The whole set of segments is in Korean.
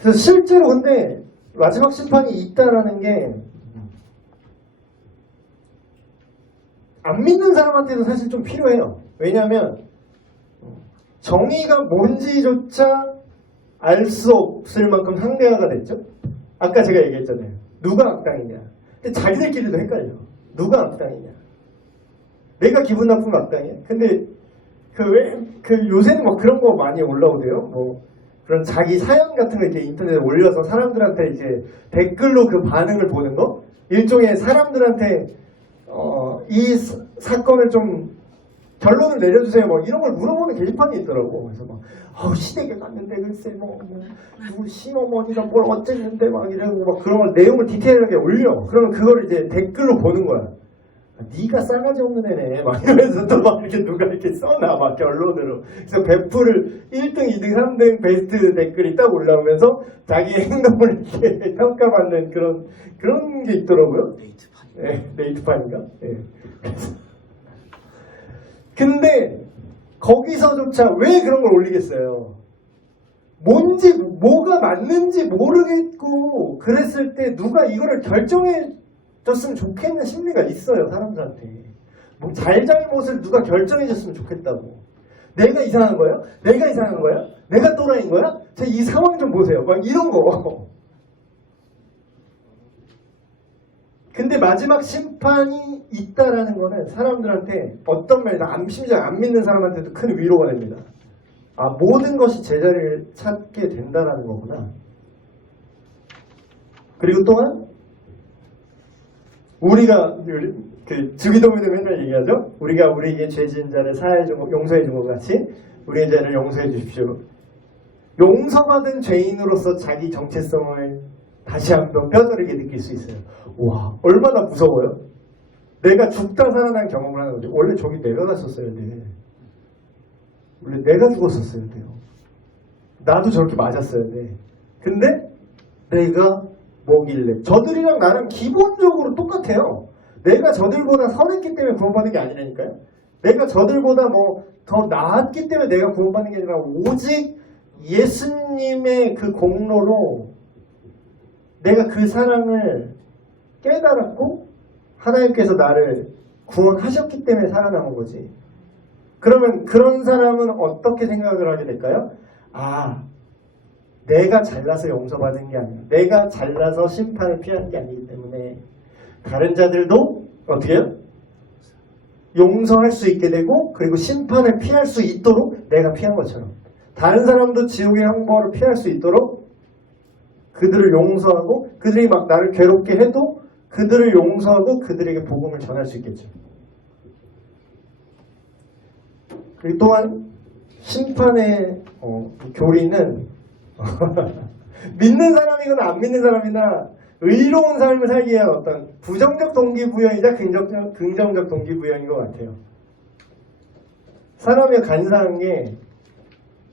그래서 실제로 근데 마지막 심판이 있다라는 게 안 믿는 사람한테도 사실 좀 필요해요. 왜냐하면 정의가 뭔지조차 알 수 없을 만큼 상대화가 됐죠. 아까 제가 얘기했잖아요. 누가 악당이냐. 근데 자기들끼리도 헷갈려. 누가 악당이냐. 내가 기분 나쁘면 악당이야. 근데 요새는 막 그런 거 많이 올라오대요. 뭐 그런 자기 사연 같은 거 이렇게 인터넷에 올려서 사람들한테 이제 댓글로 그 반응을 보는 거. 일종의 사람들한테 이 사건을 좀 결론을 내려주세요. 뭐 이런 걸 물어보는 게시판이 있더라고. 그래서 막 시댁에 갔는데 글쎄 누구 시어머니가 뭘 어쨌는데 막 이러고 막 그런 걸 내용을 디테일하게 올려. 그러면 그걸 이제 댓글로 보는 거야. 네가 싸가지 없는 애네. 막 이러면서 또 막 이렇게 누가 이렇게 써놔 막 결론으로. 그래서 베프를 1등, 2등, 3등 베스트 댓글이 딱 올라오면서 자기의 행동을 이렇게 평가받는 그런 게 있더라고요. 네이트판인가? 네. 근데 거기서조차 왜 그런 걸 올리겠어요? 뭐가 맞는지 모르겠고 그랬을 때 누가 이거를 결정해 줬으면 좋겠는 심리가 있어요, 사람들한테. 뭐 잘잘못을 누가 결정해 줬으면 좋겠다고. 내가 이상한 거야? 내가 이상한 거야? 내가 또라이인 거야? 이 상황 좀 보세요. 막 이런 거. 근데 마지막 심판이 있다라는 거는 사람들한테 어떤 말이든 심지어 안 믿는 사람한테도 큰 위로가 됩니다. 모든 것이 제자리를 찾게 된다라는 거구나. 그리고 또한 우리가 주기도문에 맨날 얘기하죠. 우리가 우리에게 죄 지은 자를 용서해 준 것 같이 우리의 죄를 용서해 주십시오. 용서받은 죄인으로서 자기 정체성을 다시 한번 뼈저리게 느낄 수 있어요. 와, 얼마나 무서워요? 내가 죽다 살아난 경험을 하는 거죠. 원래 저기 내가 갔었어야 돼. 원래 내가 죽었었어야 돼요. 나도 저렇게 맞았어야 돼. 근데 내가 뭐길래. 저들이랑 나랑 기본적으로 똑같아요. 내가 저들보다 선했기 때문에 구원받는 게 아니라니까요. 내가 저들보다 더 나았기 때문에 내가 구원받는 게 아니라 오직 예수님의 그 공로로 내가 그 사랑을 깨달았고 하나님께서 나를 구원하셨기 때문에 살아남은 거지. 그러면 그런 사람은 어떻게 생각을 하게 될까요? 내가 잘나서 용서받은 게 아니야. 내가 잘나서 심판을 피한 게 아니기 때문에 다른 자들도 어떻게 해요? 용서할 수 있게 되고 그리고 심판을 피할 수 있도록 내가 피한 것처럼 다른 사람도 지옥의 형벌을 피할 수 있도록 그들을 용서하고 그들이 막 나를 괴롭게 해도 그들을 용서하고 그들에게 복음을 전할 수 있겠죠. 그리고 또한 심판의 교리는 믿는 사람이거나 안 믿는 사람이나 의로운 삶을 살기 위한 어떤 부정적 동기부여이자 긍정적 동기부여인 것 같아요. 사람이 간사한 게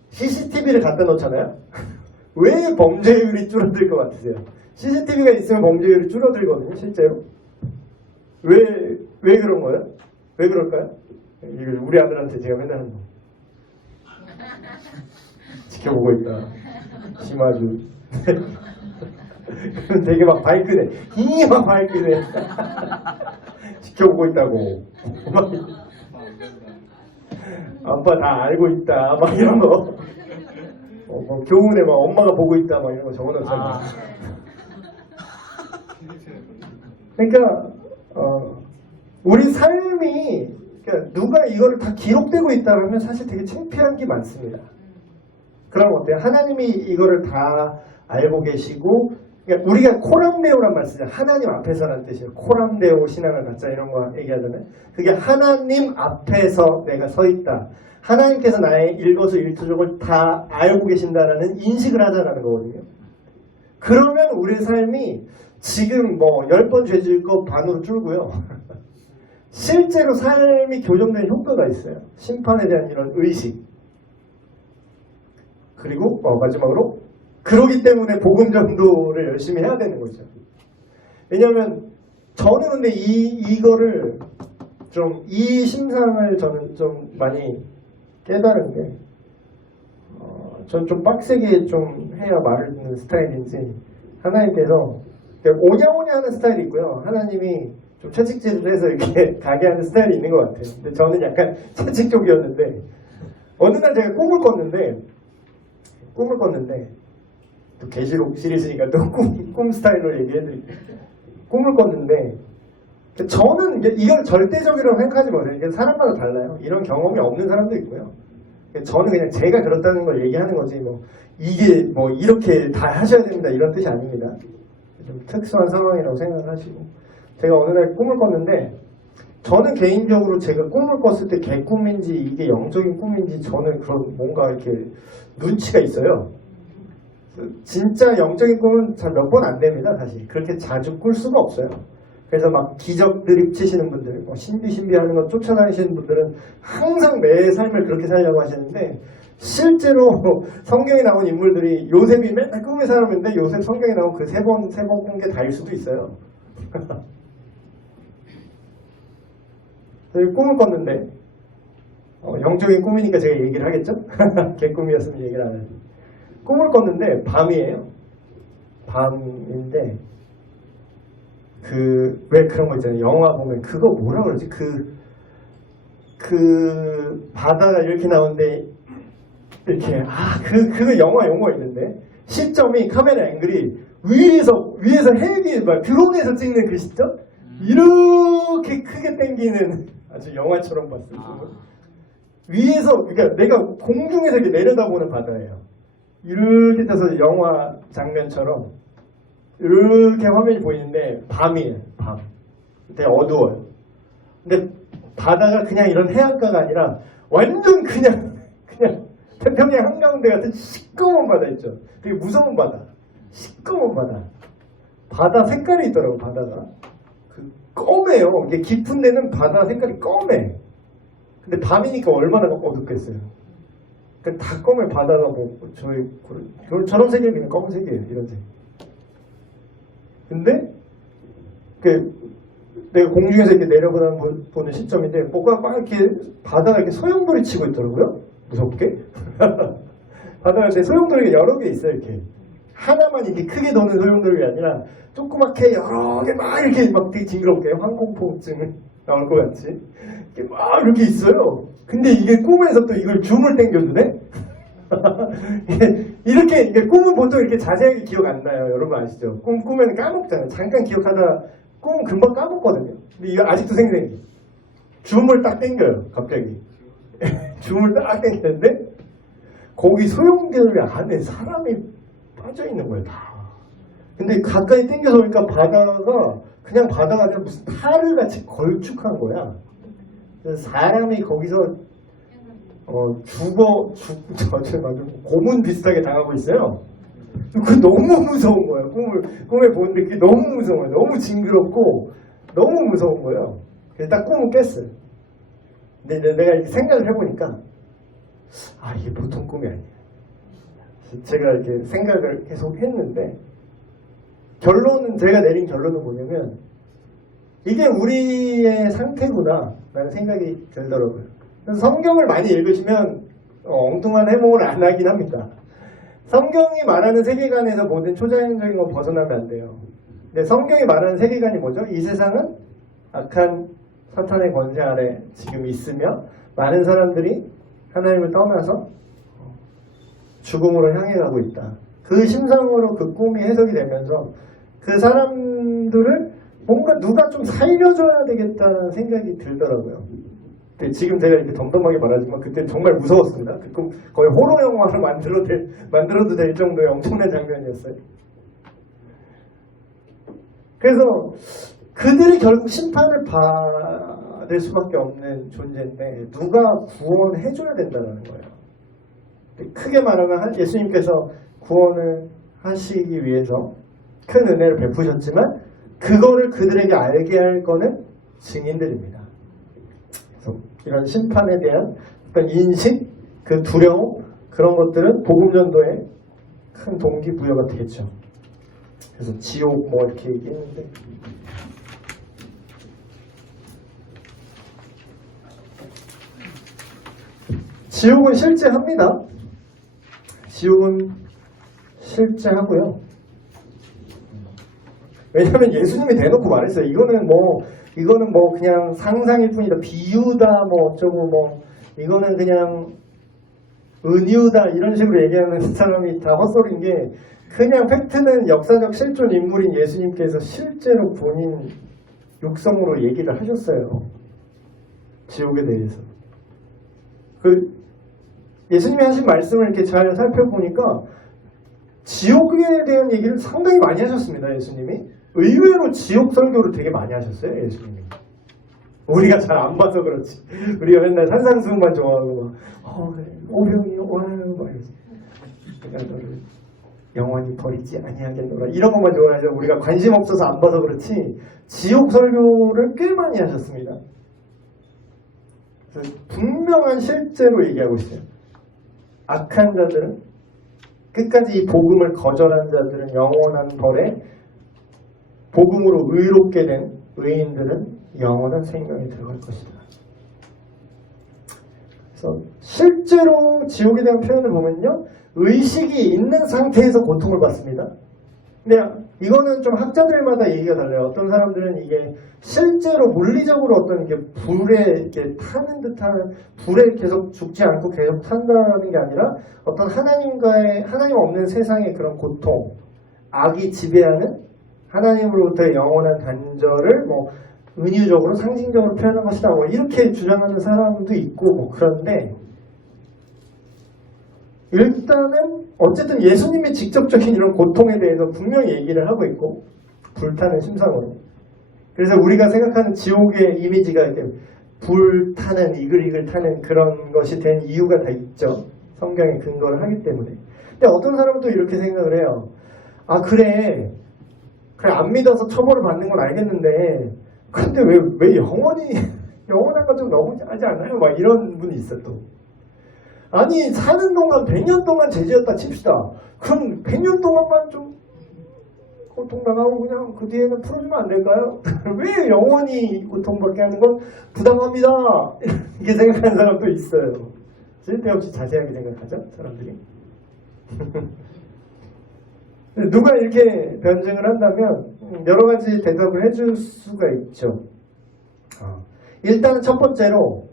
CCTV를 갖다 놓잖아요. 왜 범죄율이 줄어들 것 같으세요? CCTV가 있으면 범죄율이 줄어들거든요, 실제로. 왜 그런 거예요? 왜 그럴까요? 이거 우리 아들한테 제가 맨날 하는 거. 지켜보고 있다. 심하주. 되게 막 밝히네. 막 밝히네. 지켜보고 있다고. 아빠 다 알고 있다. 막 이런 거. 교훈에 막 엄마가 보고 있다. 막 이런 거 적어놨잖아. 그러니까 우리 삶이 그러니까 누가 이거를 다 기록되고 있다면 사실 되게 창피한 게 많습니다. 그럼 어때요? 하나님이 이거를 다 알고 계시고 그러니까 우리가 코람데오란 말 쓰잖아요. 하나님 앞에서라는 뜻이에요. 코람데오 신앙을 갖자 이런 거 얘기하잖아요. 그게 하나님 앞에서 내가 서 있다. 하나님께서 나의 일거수일투족을 다 알고 계신다라는 인식을 하자라는 거거든요. 그러면 우리의 삶이 지금 10번 죄 지을 거 반으로 줄고요. 실제로 삶이 교정되는 효과가 있어요. 심판에 대한 이런 의식. 그리고 마지막으로 그러기 때문에 복음 전도를 열심히 해야 되는 거죠. 왜냐하면 저는 근데 이거를 이 심상을 저는 좀 많이 깨달은 게 전 좀 빡세게 좀 해야 말을 듣는 스타일인지 하나님께서 오냐오냐 하는 스타일이 있고요. 하나님이 좀 채찍질을 해서 이렇게 가게 하는 스타일이 있는 것 같아요. 근데 저는 약간 채찍 쪽이었는데 어느 날 제가 꿈을 꿨는데 또 계시록 시리즈니까 또 꿈 스타일로 얘기해드릴게요. 꿈을 꿨는데 저는 이걸 절대적이라고 생각하지 마세요. 이게 사람마다 달라요. 이런 경험이 없는 사람도 있고요. 저는 그냥 제가 그렇다는 걸 얘기하는 거지 뭐 이게 뭐 이렇게 다 하셔야 됩니다 이런 뜻이 아닙니다. 좀 특수한 상황이라고 생각하시고 제가 어느 날 꿈을 꿨는데 저는 개인적으로 제가 꿈을 꿨을 때 개꿈인지 이게 영적인 꿈인지 저는 그런 뭔가 이렇게 눈치가 있어요. 진짜 영적인 꿈은 잘 몇 번 안 됩니다. 사실 그렇게 자주 꿀 수가 없어요. 그래서 막 기적 드립 치시는 분들, 신비하는 거 쫓아다니시는 분들은 항상 매 삶을 그렇게 살려고 하시는데 실제로 성경에 나온 인물들이 요셉이 맨날 꿈의 사람인데 요셉 성경에 나온 그 세 번 꾼 게 다일 수도 있어요. 꿈을 꿨는데 영적인 꿈이니까 제가 얘기를 하겠죠? 개꿈이었으면 얘기를 안 해요. 꿈을 꿨는데 밤이에요. 밤인데 왜 그런 거 있잖아요. 영화 보면 그거 뭐라 그러지? 바다가 이렇게 나오는데 이렇게 그거 영화 용어 있는데 시점이 카메라 앵글이 위에서 헬기 막 드론에서 찍는 그 시점 이렇게 크게 당기는 아주 영화처럼 봤어요. 위에서 그러니까 내가 공중에서 이렇게 내려다보는 바다예요. 이렇게 떠서 영화 장면처럼 이렇게 화면이 보이는데 밤이에요. 밤. 되게 어두워요. 근데 바다가 그냥 이런 해안가가 아니라 완전 그냥 태평양 한가운데 같은 시꺼먼 바다 있죠. 되게 무서운 바다. 시꺼먼 바다. 바다 색깔이 있더라고 바다가. 검해요. 이게 깊은 데는 바다 색깔이 검해. 근데 밤이니까 얼마나 어둡겠어요. 그러니까 다 검해. 바다가 뭐 저런 색이 그냥 검은색이에요. 이런 색. 근데 내가 공중에서 이렇게 내려보는 시점인데 뭐가 막 이렇게 바다가 이렇게 소용돌이 치고 있더라고요. 무섭게. 바다가 소용돌이가 여러 개 있어요. 이렇게 하나만 이렇게 크게 도는 소용돌이가 아니라 조그맣게 여러 개 막 이렇게 막 되게 징그럽게 항공포증 나올 것 같이 이렇게 막 이렇게 있어요. 근데 이게 꿈에서 또 이걸 줌을 당겨주네. 이렇게 꿈은 보통 이렇게 자세하게 기억 안 나요. 여러분 아시죠? 꿈에는 까먹잖아요. 잠깐 기억하다 꿈은 금방 까먹거든요. 근데 이거 아직도 생생해. 줌을 딱 당겨요. 갑자기 줌을 딱 당기는데 거기 소용돌이 안에 사람이 빠져 있는 거예요. 다. 근데 가까이 당겨서 보니까 바다가 그냥 바다가 아니라 무슨 탈을 같이 걸쭉한 거야. 그래서 사람이 거기서 고문 비슷하게 당하고 있어요. 그 너무 무서운 거예요. 꿈에 보는데 그게 너무 무서워요. 너무 징그럽고 너무 무서운 거예요. 그래서 딱 꿈을 깼어요. 근데 내가 이렇게 생각을 해보니까 이게 보통 꿈이 아니에요. 제가 이렇게 생각을 계속 했는데 제가 내린 결론은 뭐냐면 이게 우리의 상태구나 라는 생각이 들더라고요. 그래서 성경을 많이 읽으시면 엉뚱한 해몽을 안 하긴 합니다. 성경이 말하는 세계관에서 모든 초자연적인 건 벗어나면 안 돼요. 근데 성경이 말하는 세계관이 뭐죠? 이 세상은 악한 사탄의 권세 아래 지금 있으며 많은 사람들이 하나님을 떠나서 죽음으로 향해 가고 있다. 그 심상으로 그 꿈이 해석이 되면서 그 사람들을 뭔가 누가 좀 살려줘야 되겠다는 생각이 들더라고요. 근데 지금 제가 이렇게 덤덤하게 말하지만 그때 정말 무서웠습니다. 그 꿈 거의 호러 영화를 만들어도 될 정도의 엄청난 장면이었어요. 그래서 그들이 결국 심판을 받을 수밖에 없는 존재인데 누가 구원해줘야 된다는 거예요. 크게 말하면 예수님께서 구원을 하시기 위해서 큰 은혜를 베푸셨지만 그거를 그들에게 알게 할 거는 증인들입니다. 그래서 이런 심판에 대한 어떤 인식, 그 두려움, 그런 것들은 복음 전도의 큰 동기부여가 되겠죠. 그래서 지옥 뭐 이렇게 얘기했는데 지옥은 실제 합니다. 지옥은 실제하고요. 왜냐하면 예수님이 대놓고 말했어요. 이거는 뭐 그냥 상상일 뿐이다. 비유다 뭐 어쩌고 뭐 이거는 그냥 은유다 이런 식으로 얘기하는 사람이 다 헛소리인 게 그냥 팩트는 역사적 실존 인물인 예수님께서 실제로 본인 육성으로 얘기를 하셨어요. 지옥에 대해서. 예수님이 하신 말씀을 이렇게 잘 살펴보니까 지옥에 대한 얘기를 상당히 많이 하셨습니다. 예수님이. 의외로 지옥 설교를 되게 많이 하셨어요. 예수님이. 우리가 잘 안 봐서 그렇지. 우리가 맨날 산상수훈만 좋아하고 막 그래. 오병이요 와요 막 이러지. 내가 너를 영원히 버리지 아니하겠노라 이런 것만 좋아하죠. 우리가 관심 없어서 안 봐서 그렇지 지옥 설교를 꽤 많이 하셨습니다. 그래서 분명한 실제로 얘기하고 있어요. 악한 자들은 끝까지 이 복음을 거절한 자들은 영원한 벌에 복음으로 의롭게 된 의인들은 영원한 생명에 들어갈 것이다. 그래서 실제로 지옥에 대한 표현을 보면요. 의식이 있는 상태에서 고통을 받습니다. 근데 이거는 좀 학자들마다 얘기가 달라요. 어떤 사람들은 이게 실제로 물리적으로 어떤 게 불에 이렇게 타는 듯한 불에 계속 죽지 않고 계속 탄다는 게 아니라 어떤 하나님 없는 세상의 그런 고통, 악이 지배하는 하나님으로부터의 영원한 단절을 뭐 은유적으로 상징적으로 표현한 것이다. 뭐 이렇게 주장하는 사람도 있고 뭐 그런데 일단은 어쨌든 예수님의 직접적인 이런 고통에 대해서 분명히 얘기를 하고 있고 불타는 심상으로. 그래서 우리가 생각하는 지옥의 이미지가 이렇게 불타는 이글이글 타는 그런 것이 된 이유가 다 있죠. 성경에 근거를 하기 때문에. 근데 어떤 사람은 또 이렇게 생각을 해요. 아 그래 안 믿어서 처벌을 받는 건 알겠는데 근데 왜 영원한 건 좀 너무하지 않아요? 막 이런 분이 있어 또. 아니 사는 동안 100년 동안 죄지었다 칩시다. 그럼 100년 동안만 좀 고통당하고 그냥 그 뒤에는 풀어주면 안 될까요? 왜 영원히 고통받게 하는 건 부당합니다. 이렇게 생각하는 사람도 있어요. 쓸데없이 자세하게 생각하죠 사람들이. 누가 이렇게 변증을 한다면 여러 가지 대답을 해줄 수가 있죠. 일단은 첫 번째로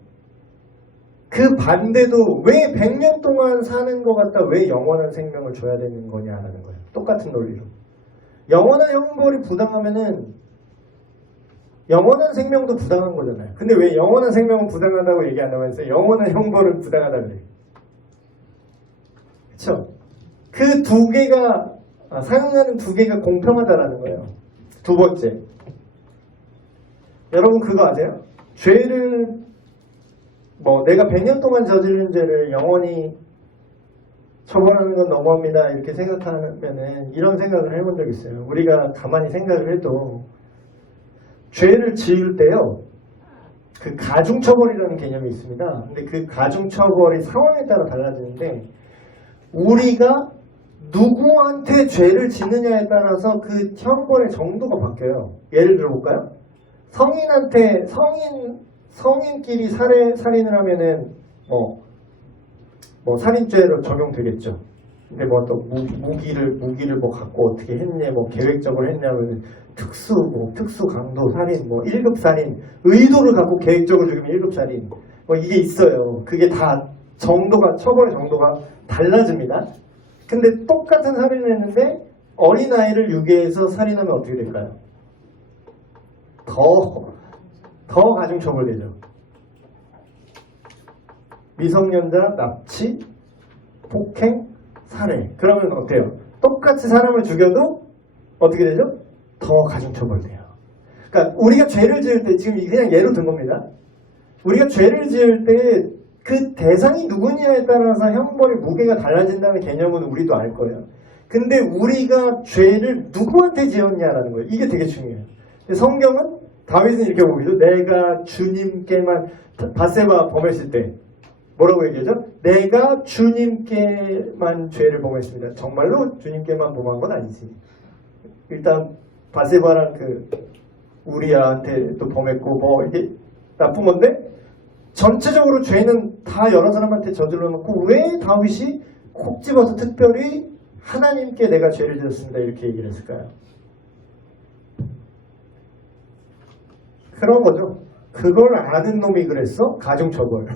그 반대도 왜 100년 동안 사는 것 같다 왜 영원한 생명을 줘야 되는 거냐라는 거예요. 똑같은 논리로. 영원한 형벌이 부당하면은 영원한 생명도 부당한 거잖아요. 근데 왜 영원한 생명은 부당하다고 얘기 안 하면서 영원한 형벌은 부당하다고 그래요. 그렇죠? 그 두 개가 사용하는 두 개가 공평하다라는 거예요. 두 번째. 여러분 그거 아세요? 죄를 내가 100년 동안 저지른 죄를 영원히 처벌하는 건 너무합니다. 이렇게 생각하면은 이런 생각을 해본 적 있어요. 우리가 가만히 생각을 해도 죄를 지을 때요. 그 가중처벌이라는 개념이 있습니다. 근데 그 가중처벌이 상황에 따라 달라지는데 우리가 누구한테 죄를 짓느냐에 따라서 그 형벌의 정도가 바뀌어요. 예를 들어볼까요? 성인끼리 살인을 하면은 살인죄로 적용되겠죠. 근데 또 무기를 갖고 어떻게 했냐, 계획적으로 했냐면 특수 강도 살인, 1급 살인, 의도를 갖고 계획적으로 죽이면 1급 살인, 이게 있어요. 그게 다 처벌의 정도가 달라집니다. 근데 똑같은 살인을 했는데 어린아이를 유괴해서 살인하면 어떻게 될까요? 더 가중처벌되죠. 미성년자 납치, 폭행, 살해. 그러면 어때요? 똑같이 사람을 죽여도 어떻게 되죠? 더 가중처벌돼요. 그러니까 우리가 죄를 지을 때 지금 그냥 예로 든 겁니다. 우리가 죄를 지을 때 그 대상이 누구냐에 따라서 형벌의 무게가 달라진다는 개념은 우리도 알 거예요. 근데 우리가 죄를 누구한테 지었냐라는 거예요. 이게 되게 중요해요. 성경은 다윗은 이렇게 보기죠. 내가 주님께만 밧세바 범했을 때 뭐라고 얘기하죠? 내가 주님께만 죄를 범했습니다. 정말로 주님께만 범한 건 아니지. 일단 밧세바랑 우리아한테도 범했고 이게 나쁜 건데 전체적으로 죄는 다 여러 사람한테 저질러 놓고 왜 다윗이 콕 집어서 특별히 하나님께 내가 죄를 지었습니다 이렇게 얘기를 했을까요? 그런 거죠. 그걸 아는 놈이 그랬어? 가중처벌.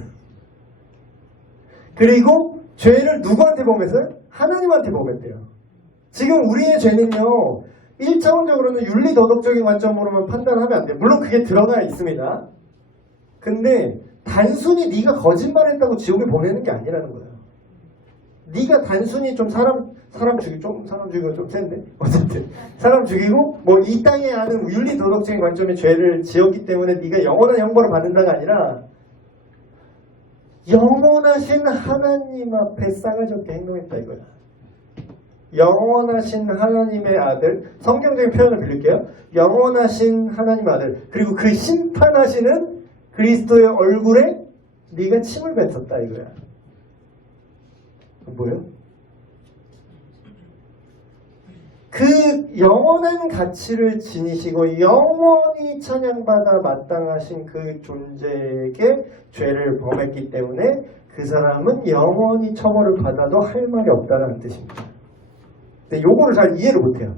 그리고 죄를 누구한테 범했어요? 하나님한테 범했대요. 지금 우리의 죄는요, 1차원적으로는 윤리도덕적인 관점으로만 판단하면 안 돼요. 물론 그게 들어가 있습니다. 근데 단순히 네가 거짓말했다고 지옥에 보내는 게 아니라는 거예요. 네가 단순히 좀 사람 죽이고 좀 센데 어쨌든 사람 죽이고 뭐 이 땅에 아는 윤리도덕적인 관점의 죄를 지었기 때문에 네가 영원한 형벌을 받는다가 아니라 영원하신 하나님 앞에 싸가지 없게 행동했다 이거야. 영원하신 하나님의 아들, 성경적인 표현을 빌릴게요. 영원하신 하나님의 아들, 그리고 그 심판하시는 그리스도의 얼굴에 네가 침을 뱉었다 이거야. 뭐예요? 그 영원한 가치를 지니시고 영원히 찬양받아 마땅하신 그 존재에게 죄를 범했기 때문에 그 사람은 영원히 처벌을 받아도 할 말이 없다는 뜻입니다. 근데 요거를 잘 이해를 못해요.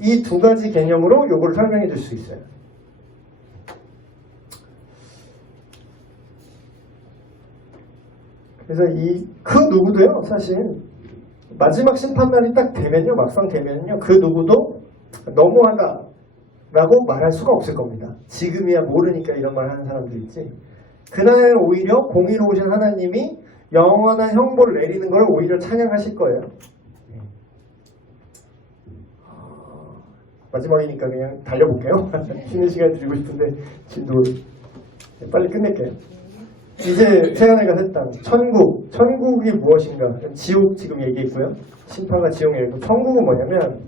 이 두 가지 개념으로 요거를 설명해 줄 수 있어요. 그래서 그 누구도요, 사실 마지막 심판날이 딱 되면요, 막상 되면요, 그 누구도 너무하다라고 말할 수가 없을 겁니다. 지금이야 모르니까 이런 말 하는 사람도 있지. 그날 오히려 공의로우신 하나님이 영원한 형벌을 내리는 걸 오히려 찬양하실 거예요. 마지막이니까 그냥 달려볼게요. 쉬는 시간 드리고 싶은데 진도 빨리 끝낼게요. 이제 새하늘과 새 땅, 천국이 무엇인가? 지옥 지금 얘기했고요. 심판과 지옥 얘기했고, 천국은 뭐냐면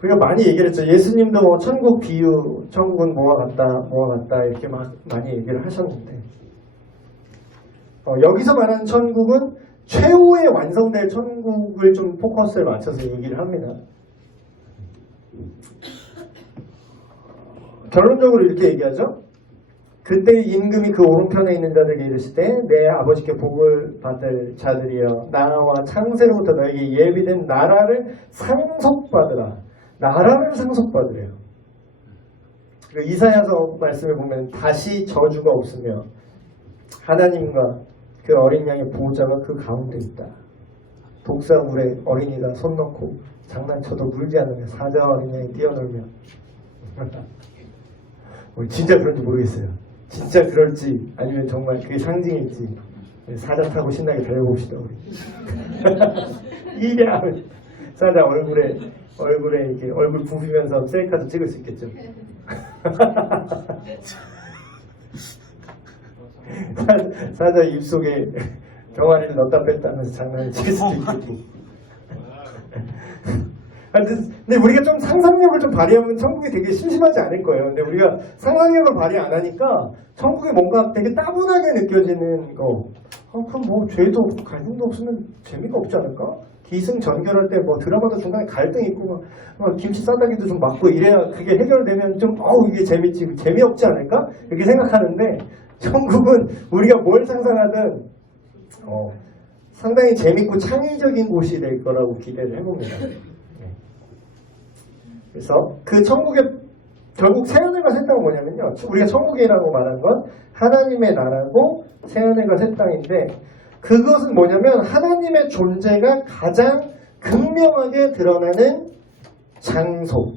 우리가 많이 얘기를 했죠. 예수님도 뭐 천국 비유, 천국은 뭐와 같다 이렇게 막 많이 얘기를 하셨는데 여기서 말하는 천국은 최후에 완성될 천국을 좀 포커스를 맞춰서 얘기를 합니다. 결론적으로 이렇게 얘기하죠. 그때 임금이 그 오른편에 있는 자들에게 이르시되 내 아버지께 복을 받을 자들이여 나와 창세로부터 너에게 예비된 나라를 상속받으라. 나라를 상속받으래요. 이사야서 말씀을 보면 다시 저주가 없으며 하나님과 그 어린 양의 보호자가 그 가운데 있다. 독사물에 어린이가 손 넣고 장난쳐도 물지 않으며 사자 어린 양이 뛰어놀며 진짜 그런지 모르겠어요. 진짜 그럴지 아니면 정말 그게 상징일지 사자 타고 신나게 달려봅시다 우리. 이랴 사자 얼굴에 이렇게 얼굴 부비면서 셀카도 찍을 수 있겠죠. 사자 입속에 병아리를 넣었다 뺐다 하면서 장난을 칠 수도 있겠고. 근데 우리가 좀 상상력을 좀 발휘하면 천국이 되게 심심하지 않을 거예요. 근데 우리가 상상력을 발휘 안 하니까 천국이 뭔가 되게 따분하게 느껴지는 거. 그럼 뭐 죄도 없고 갈등도 없으면 재미가 없지 않을까? 기승전결할 때 뭐 드라마도 중간에 갈등 있고 막 김치 싸다기도 좀 맞고 이래야 그게 해결되면 좀 이게 재밌지 재미없지 않을까? 이렇게 생각하는데 천국은 우리가 뭘 상상하든 상당히 재밌고 창의적인 곳이 될 거라고 기대를 해봅니다. 그래서 그 천국의 결국 새하늘과 새 땅은 뭐냐면요. 우리가 천국이라고 말한 건 하나님의 나라고 새하늘과 새 땅인데 그것은 뭐냐면 하나님의 존재가 가장 극명하게 드러나는 장소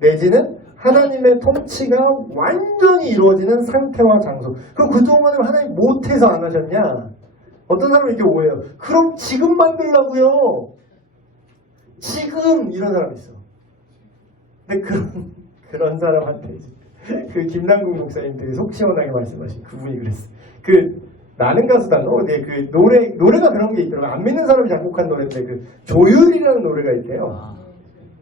내지는 하나님의 통치가 완전히 이루어지는 상태와 장소. 그럼 그동안을 하나님 못해서 안 하셨냐? 어떤 사람은 이렇게 오해해요. 그럼 지금 만들라고요. 지금 이런 사람이 있어. 근데 그런 사람한테 그 김남국 목사님 되게 속 시원하게 말씀하신 그분이 그랬어. 나는 가수다 너. 네, 그 노래가 그런 게 있더라고. 안 믿는 사람이 작곡한 노래인데 그 조율이라는 노래가 있대요.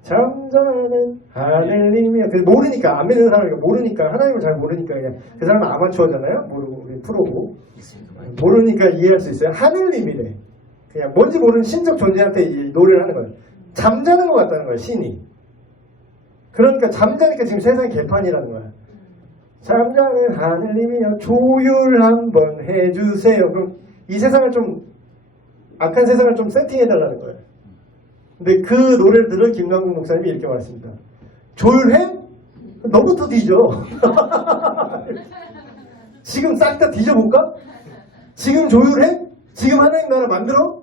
잠자는 하늘님이야. 모르니까 안 믿는 사람이 모르니까 하나님을 잘 모르니까 그냥 그 사람은 아마추어잖아요. 모르고 프로고 모르니까 이해할 수 있어요. 하늘님이래. 그냥 뭔지 모르는 신적 존재한테 이 노래를 하는 거예요. 잠자는 것 같다는 거예요. 신이. 그러니까 잠자니까 지금 세상이 개판이라는 거야. 잠자는 하늘님이여 조율 한번 해주세요. 그럼 이 세상을 좀 악한 세상을 좀 세팅해달라는 거예요. 근데 그 노래를 들은 김광국 목사님이 이렇게 말했습니다. 조율해? 너부터 뒤져. 지금 싹 다 뒤져볼까? 지금 조율해? 지금 하나님 나라 만들어?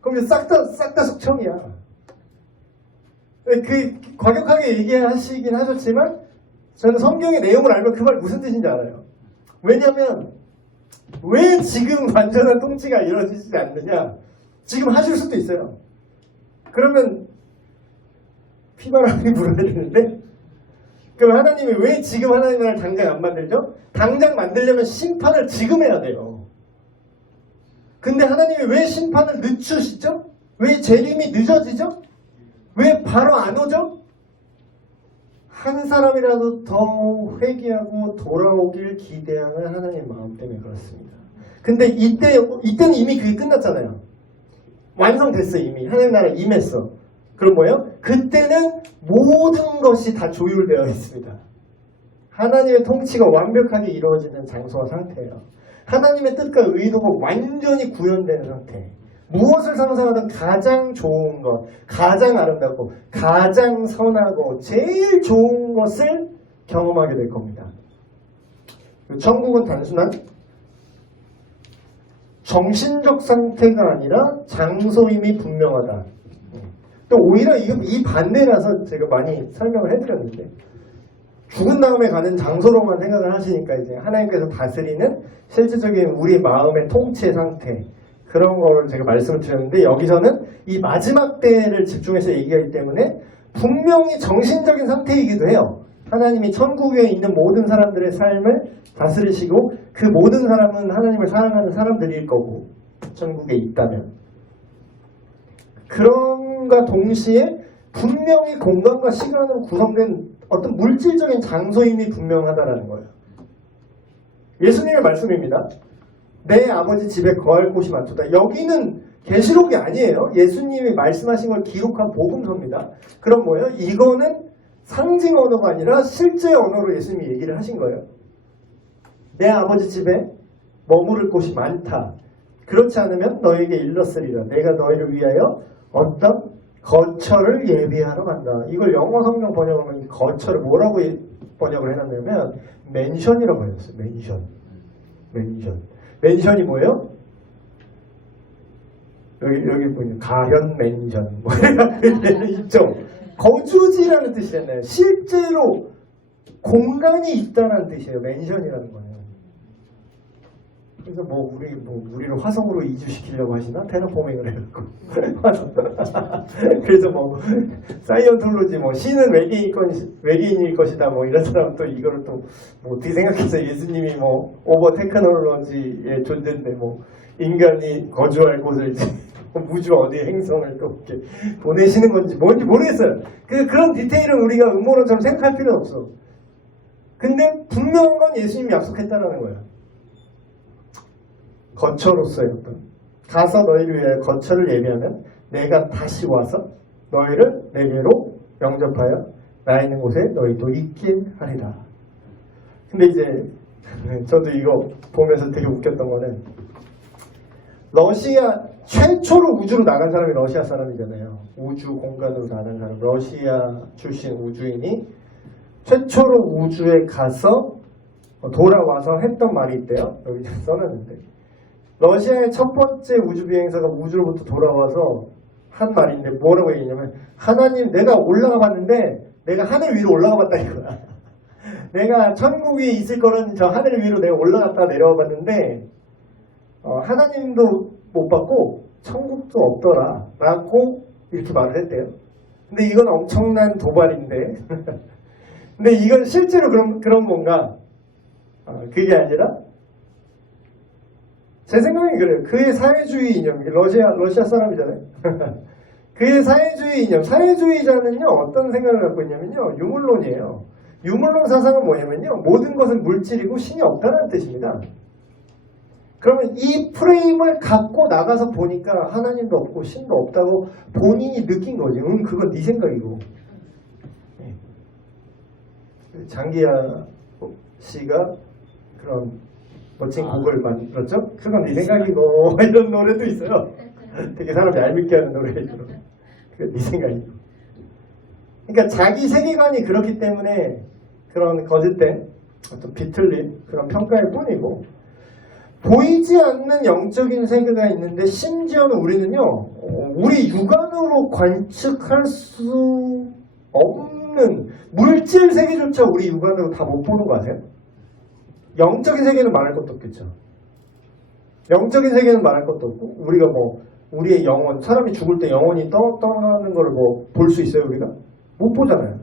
그럼 싹 다 숙청이야. 그 과격하게 얘기하시긴 하셨지만 저는 성경의 내용을 알면 그 말 무슨 뜻인지 알아요. 왜냐하면 왜 지금 완전한 통치가 이루어지지 않느냐? 지금 하실 수도 있어요. 그러면 피바람이 불어야 되는데 그럼 하나님이 왜 지금 하나님 나라를 당장 안 만들죠? 당장 만들려면 심판을 지금 해야 돼요. 근데 하나님이 왜 심판을 늦추시죠? 왜 재림이 늦어지죠? 왜 바로 안 오죠? 한 사람이라도 더 회개하고 돌아오길 기대하는 하나님의 마음 때문에 그렇습니다. 근데 이때는 이미 그게 끝났잖아요. 완성됐어 이미. 하나님 나라 임했어. 그럼 뭐예요? 그때는 모든 것이 다 조율되어 있습니다. 하나님의 통치가 완벽하게 이루어지는 장소와 상태예요. 하나님의 뜻과 의도가 완전히 구현되는 상태. 무엇을 상상하든 가장 좋은 것, 가장 아름답고 가장 선하고 제일 좋은 것을 경험하게 될 겁니다. 천국은 단순한 정신적 상태가 아니라 장소임이 분명하다. 또 오히려 이 반대라서 제가 많이 설명을 해드렸는데 죽은 다음에 가는 장소로만 생각을 하시니까 이제 하나님께서 다스리는 실질적인 우리 마음의 통치 상태 그런 걸 제가 말씀을 드렸는데 여기서는 이 마지막 때를 집중해서 얘기하기 때문에 분명히 정신적인 상태이기도 해요. 하나님이 천국에 있는 모든 사람들의 삶을 다스리시고 그 모든 사람은 하나님을 사랑하는 사람들일 거고 천국에 있다면 그런가 동시에 분명히 공간과 시간으로 구성된 어떤 물질적인 장소임이 분명하다라는 거예요. 예수님의 말씀입니다. 내 아버지 집에 거할 곳이 많도다. 여기는 계시록이 아니에요. 예수님이 말씀하신 걸 기록한 복음서입니다. 그럼 뭐예요? 이거는 상징 언어가 아니라 실제 언어로 예수님이 얘기를 하신 거예요. 내 아버지 집에 머무를 곳이 많다. 그렇지 않으면 너에게 일렀으리라. 내가 너희를 위하여 어떤 거처를 예비하러 간다. 이걸 영어 성경 번역하면 거처를 뭐라고 번역을 해놨냐면 맨션이라고 해놨어요. 맨션. 맨션이 뭐예요? 여기 보면 가현 맨션 뭐 있죠. 거주지라는 뜻이잖아요. 실제로 공간이 있다는 뜻이에요. 맨션이라는 거예요. 그래서 우리를 화성으로 이주시키려고 하시나? 테라포밍을 해갖고 그래서 사이언톨로지 신은 외계인일 것이다 이런 사람 또 이거를 또 어떻게 생각해서 예수님이 오버 테크놀로지의 존재인데 인간이 거주할 곳을 이제 우주 어디 행성을 또 이렇게 보내시는 건지 뭔지 모르겠어요. 그런 디테일은 우리가 음모론처럼 생각할 필요는 없어. 근데 분명한 건 예수님이 약속했다는 거예요. 거처로서의 어떤 가서 너희를 위하여 거처를 예비하면 내가 다시 와서 너희를 내게로 영접하여 나 있는 곳에 너희도 있긴 하리라. 근데 이제 저도 이거 보면서 되게 웃겼던 거는 러시아 최초로 우주로 나간 사람이 러시아 사람이잖아요. 우주 공간으로 나간 사람 러시아 출신 우주인이 최초로 우주에 가서 돌아와서 했던 말이 있대요. 여기 써놨는데 러시아의 첫 번째 우주 비행사가 우주로부터 돌아와서 한 말인데 뭐라고 얘기했냐면 하나님 내가 올라가 봤는데 내가 하늘 위로 올라가 봤다 이거야. 내가 천국에 있을 거는 저 하늘 위로 내가 올라갔다 내려와 봤는데 하나님도 못 봤고 천국도 없더라 라고 이렇게 말을 했대요. 근데 이건 엄청난 도발인데 근데 이건 실제로 그런 건가? 그게 아니라 제 생각엔 그래요. 그의 사회주의 이념, 러시아 사람이잖아요. 그의 사회주의 이념, 사회주의자는요 어떤 생각을 갖고 있냐면요 유물론이에요. 유물론 사상은 뭐냐면요 모든 것은 물질이고 신이 없다는 뜻입니다. 그러면 이 프레임을 갖고 나가서 보니까 하나님도 없고 신도 없다고 본인이 느낀 거지. 그건 네 생각이고. 장기하 씨가 그런 멋진 곡을 만들었죠? 그건 네 생각이고 이런 노래도 있어요. 되게 사람 얄밉게 하는 노래예요. 그게 네 생각이고. 그러니까 자기 세계관이 그렇기 때문에 그런 거짓된 어떤 비틀린 그런 평가일 뿐이고, 보이지 않는 영적인 세계가 있는데 심지어는 우리는요, 우리 육안으로 관측할 수 없는 물질 세계조차 우리 육안으로 다 못 보는 거 아세요? 영적인 세계는 말할 것도 없겠죠. 영적인 세계는 말할 것도 없고, 우리가 뭐 우리의 영혼, 사람이 죽을 때 영혼이 떠나는 걸 뭐 볼 수 있어요, 우리가? 못 보잖아요.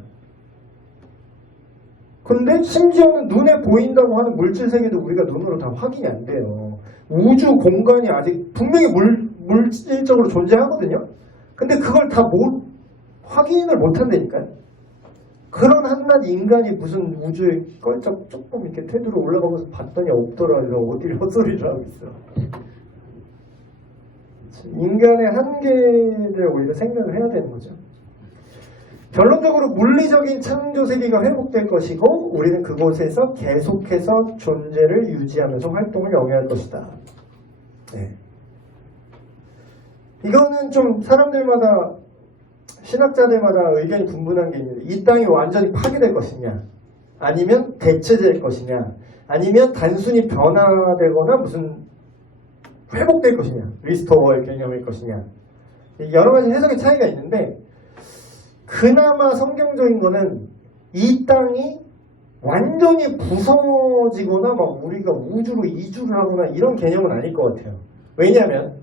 근데 심지어는 눈에 보인다고 하는 물질 세계도 우리가 눈으로 다 확인이 안 돼요. 우주 공간이 아직 분명히 물질적으로 존재하거든요. 근데 그걸 다 확인을 못 한다니까요. 그런 한낱 인간이 무슨 우주에 껄쩍 조금 이렇게 테두로 올라가면서 봤더니 없더라. 어디를 헛소리를 하고 있어. 인간의 한계를 오히려 생각을 해야 되는 거죠. 결론적으로 물리적인 창조 세계가 회복될 것이고, 우리는 그곳에서 계속해서 존재를 유지하면서 활동을 영위할 것이다. 네. 이거는 좀 사람들마다, 신학자들마다 의견이 분분한 게 있는데, 이 땅이 완전히 파괴될 것이냐, 아니면 대체될 것이냐, 아니면 단순히 변화되거나 무슨 회복될 것이냐, 리스토어의 개념일 것이냐, 여러 가지 해석의 차이가 있는데, 그나마 성경적인 거는 이 땅이 완전히 부서지거나 막 우리가 우주로 이주를 하거나 이런 개념은 아닐 것 같아요. 왜냐하면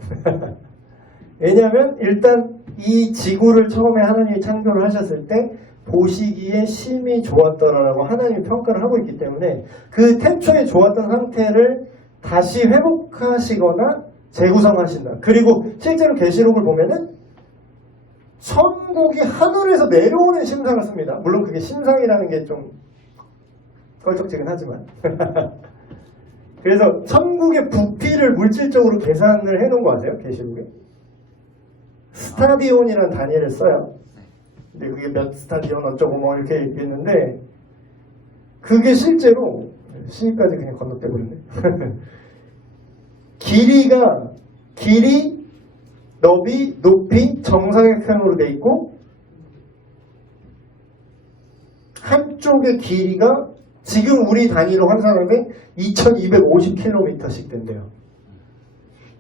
일단 이 지구를 처음에 하나님이 창조를 하셨을 때 보시기에 심히 좋았더라라고 하나님이 평가를 하고 있기 때문에 그 태초에 좋았던 상태를 다시 회복하시거나 재구성하신다. 그리고 실제로 계시록을 보면은 천국이 하늘에서 내려오는 심상을 씁니다. 물론 그게 심상이라는 게 좀 껄쩍지근 하지만 그래서 천국의 부피를 물질적으로 계산을 해놓은 거 아세요? 계시록에 스타디온이라는 단위를 써요. 근데 그게 몇 스타디온 어쩌고 뭐 이렇게 얘기했는데, 그게 실제로 시까지 그냥 건너뛰어버렸네. 길이, 너비, 높이 정사각형으로 돼 있고, 한쪽의 길이가 지금 우리 단위로 환산하면 2250km씩 된대요.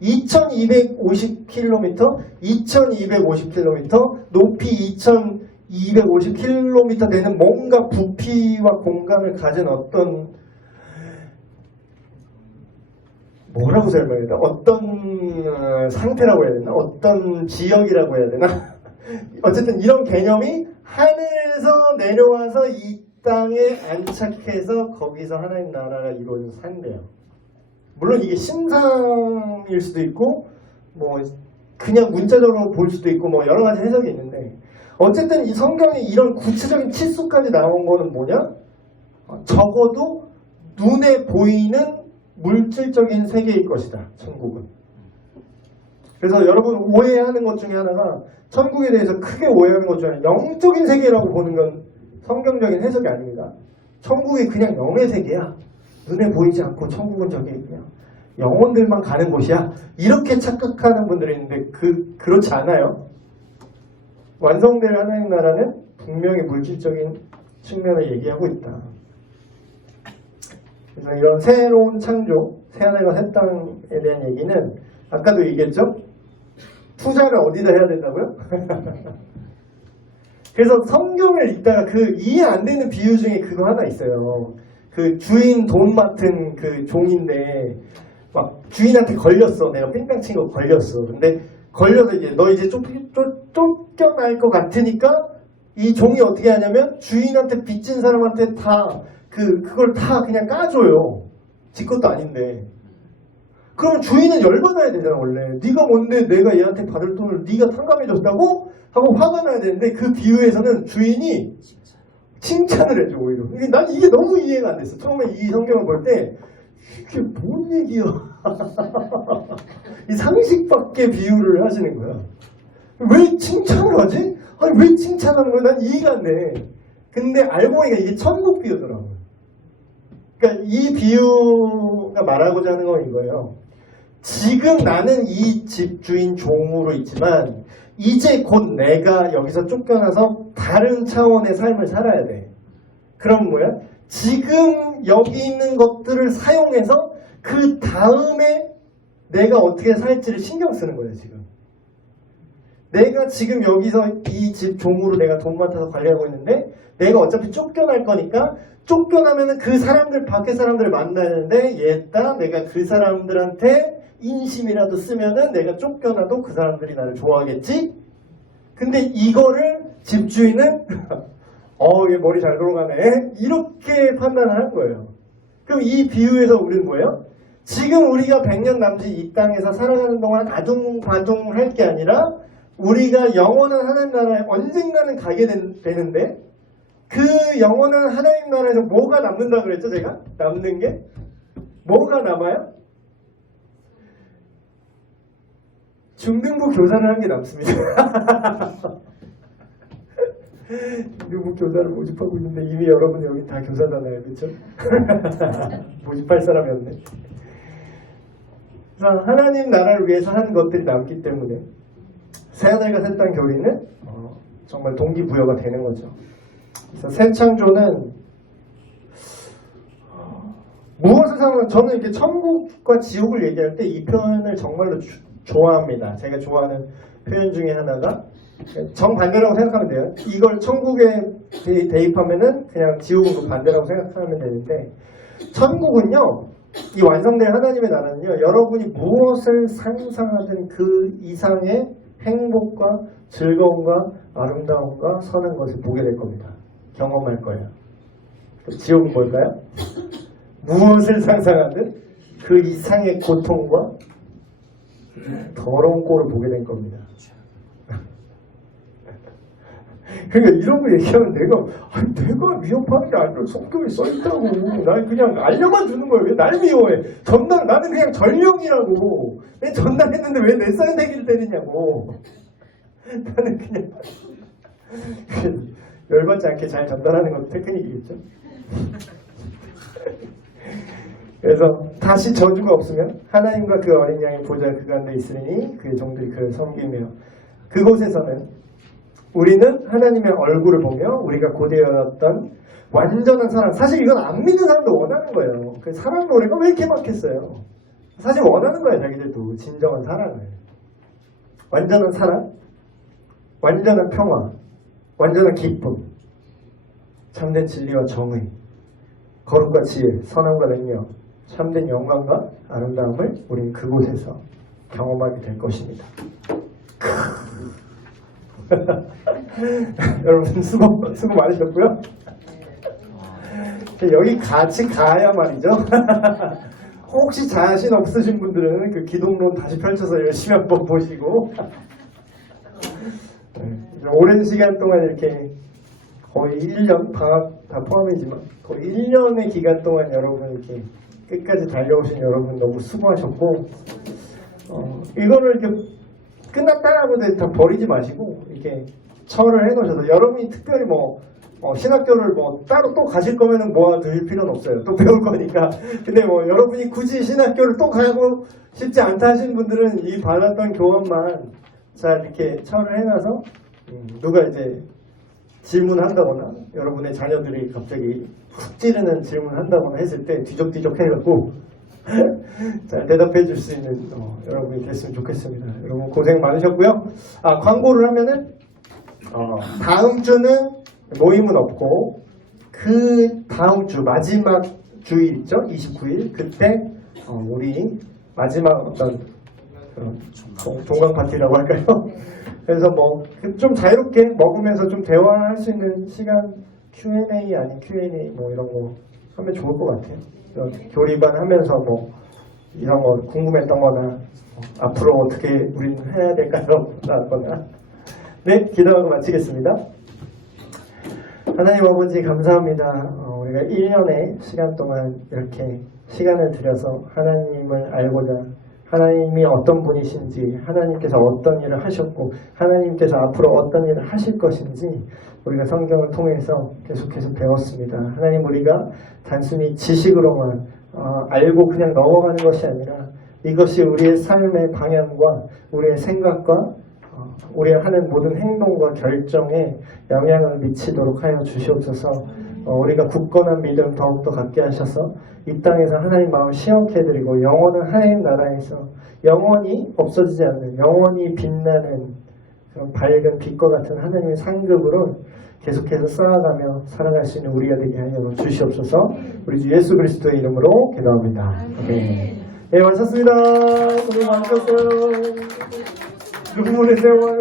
2250km, 2250km, 높이 2250km 되는 뭔가 부피와 공간을 가진 어떤, 뭐라고 설명해야 되나? 어떤 상태라고 해야 되나? 어떤 지역이라고 해야 되나? 어쨌든 이런 개념이 하늘에서 내려와서 이 땅에 안착해서 거기서 하나님 나라가 이루어져서 산대요. 물론 이게 심상일 수도 있고 뭐 그냥 문자적으로 볼 수도 있고 뭐 여러 가지 해석이 있는데, 어쨌든 이 성경에 이런 구체적인 치수까지 나온 거는 뭐냐? 적어도 눈에 보이는 물질적인 세계일 것이다, 천국은. 그래서 여러분 오해하는 것 중에 하나가, 천국에 대해서 크게 오해하는 것 중에 영적인 세계라고 보는 건 성경적인 해석이 아닙니다. 천국이 그냥 영의 세계야. 눈에 보이지 않고 천국은 저기 그냥 영혼들만 가는 곳이야. 이렇게 착각하는 분들이 있는데 그렇지 않아요. 완성될 하나님 나라는 분명히 물질적인 측면을 얘기하고 있다. 그래서 이런 새로운 창조, 새하늘과 새 땅에 대한 얘기는 아까도 얘기했죠? 투자를 어디다 해야 된다고요? 그래서 성경을 읽다가 그 이해 안 되는 비유 중에 그거 하나 있어요. 그 주인 돈 맡은 그 종인데 막 주인한테 걸렸어. 내가 삥땅 친 거 걸렸어. 근데 걸려서 이제 너 이제 쫓겨날 것 같으니까 이 종이 어떻게 하냐면 주인한테 빚진 사람한테 다 그걸 다 그냥 까줘요. 지 것도 아닌데. 그러면 주인은 열받아야 되잖아 원래. 네가 뭔데 내가 얘한테 받을 돈을 네가 탕감해줬다고? 하고 화가 나야 되는데, 그 비유에서는 주인이 칭찬을 해줘 오히려. 난 이게 너무 이해가 안 됐어. 처음에 이 성경을 볼 때 이게 뭔 얘기야. 이 상식 밖의 비유를 하시는 거야. 왜 칭찬을 하지? 아니 왜 칭찬하는 거야? 난 이해가 안 돼. 근데 알고 보니까 이게 천국 비유더라고요. 그러니까 이 비유가 말하고자 하는 건 이거예요. 지금 나는 이 집주인 종으로 있지만 이제 곧 내가 여기서 쫓겨나서 다른 차원의 삶을 살아야 돼. 그럼 뭐야? 지금 여기 있는 것들을 사용해서 그 다음에 내가 어떻게 살지를 신경 쓰는 거예요, 지금. 내가 지금 여기서 이 집 종으로 내가 돈 맡아서 관리하고 있는데 내가 어차피 쫓겨날 거니까 쫓겨나면은 그 사람들, 밖에 사람들을 만나는데 얘다 내가 그 사람들한테 인심이라도 쓰면은 내가 쫓겨나도 그 사람들이 나를 좋아하겠지? 근데 이거를 집주인은 얘 머리 잘 돌아가네. 이렇게 판단을 한 거예요. 그럼 이 비유에서 우리는 뭐예요? 지금 우리가 100년 남짓 이 땅에서 살아가는 동안 아둥바둥 할 게 아니라 우리가 영원한 하나님 나라에 언젠가는 가게 되는데 그 영원한 하나님 나라에서 뭐가 남는다 그랬죠? 제가? 남는 게? 뭐가 남아요? 중등부 교사를 한 게 남습니다. 중등부 교사를 모집하고 있는데 이미 여러분 여기 다 교사잖아요. 그렇죠? 모집할 사람이었네. 하나님 나라를 위해서 한 것들이 남기 때문에 새하늘과 새 땅 교리는 정말 동기부여가 되는 거죠. 그래서 새 창조는 무엇을 상관 저는 이렇게 천국과 지옥을 얘기할 때 이 표현을 정말로 좋아합니다. 제가 좋아하는 표현 중에 하나가 정반대라고 생각하면 돼요. 이걸 천국에 대입하면은 그냥 지옥은 그 반대라고 생각하면 되는데 천국은요. 이 완성될 하나님의 나라는요. 여러분이 무엇을 상상하든 그 이상의 행복과 즐거움과 아름다움과 선한 것을 보게 될 겁니다. 경험할 거예요. 지옥은 뭘까요? 무엇을 상상하든 그 이상의 고통과 더러운 꼴을 보게 된 겁니다. 그러니까 이런 거 얘기하면 내가 위협하는 게 아니라 성경에 써있다고. 난 그냥 알려만 주는 거예요. 왜 날 미워해? 나는 그냥 전령이라고. 내 전달했는데 왜 내 쌀내기를 때리냐고. 나는 그냥 열받지 않게 잘 전달하는 것도 테크닉이겠죠. 그래서 다시 저주가 없으면 하나님과 그 어린 양의 보좌 그 가운데 있으니 그의 종들이 그를 섬기며 그곳에서는 우리는 하나님의 얼굴을 보며 우리가 고대하였던 완전한 사랑. 사실 이건 안 믿는 사람도 원하는 거예요. 그 사랑 노래가 왜 이렇게 막혔어요? 사실 원하는 거예요. 자기들도 진정한 사랑을. 완전한 사랑, 완전한 평화, 완전한 기쁨, 참된 진리와 정의, 거룩과 지혜, 선함과 능력, 참된 영광과 아름다움을 우리는 그곳에서 경험하게 될 것입니다. 여러분 수고 많으셨고요. 여기 같이 가야 말이죠. 혹시 자신 없으신 분들은 그 기독론 다시 펼쳐서 열심히 한번 보시고 오랜 시간 동안 이렇게 거의 1년, 방학 다 포함이지만 거의 1년의 기간 동안 여러분 이렇게 끝까지 달려오신 여러분 너무 수고하셨고 이거를 이렇게 끝났다라고 다 버리지 마시고 이렇게 처를 해놓으셔서 여러분이 특별히 신학교를 따로 또 가실 거면은 모아두실 필요는 없어요. 또 배울 거니까. 근데 여러분이 굳이 신학교를 또 가고 싶지 않다 하신 분들은 이 받았던 교원만 잘 이렇게 처를 해놔서 누가 이제 질문한다거나 여러분의 자녀들이 갑자기 훅 찌르는 질문한다거나 했을 때 뒤적뒤적 해갖고 잘 대답해 줄 수 있는 여러분이 됐으면 좋겠습니다. 여러분 고생 많으셨고요. 광고를 하면은 다음 주는 모임은 없고 그 다음 주 마지막 주일 있죠? 29일 그때 우리 마지막 어떤 종강 파티라고 할까요? 그래서 좀 자유롭게 먹으면서 좀 대화할 수 있는 시간 Q&A 아닌 Q&A 이런 거 하면 좋을 것 같아요. 교리반 하면서 이런 거 궁금했던 거나 앞으로 어떻게 우리는 해야 될까요? 라거나 네, 기도하고 마치겠습니다. 하나님 아버지 감사합니다. 우리가 1년의 시간 동안 이렇게 시간을 들여서 하나님을 알고자 하나님이 어떤 분이신지 하나님께서 어떤 일을 하셨고 하나님께서 앞으로 어떤 일을 하실 것인지 우리가 성경을 통해서 계속해서 배웠습니다. 하나님 우리가 단순히 지식으로만 알고 그냥 넘어가는 것이 아니라 이것이 우리의 삶의 방향과 우리의 생각과 우리가 하는 모든 행동과 결정에 영향을 미치도록 하여 주시옵소서. 우리가 굳건한 믿음 더욱더 갖게 하셔서 이 땅에서 하나님 마음을 시원케 해드리고 영원한 하나님 나라에서 영원히 없어지지 않는 영원히 빛나는 그런 밝은 빛과 같은 하나님의 상급으로 계속해서 쌓아가며 살아갈 수 있는 우리가 되게 하여 주시옵소서. 우리 주 예수 그리스도의 이름으로 기도합니다. 네, 마쳤습니다. 고생 많으셨어요. 누구 보내세요?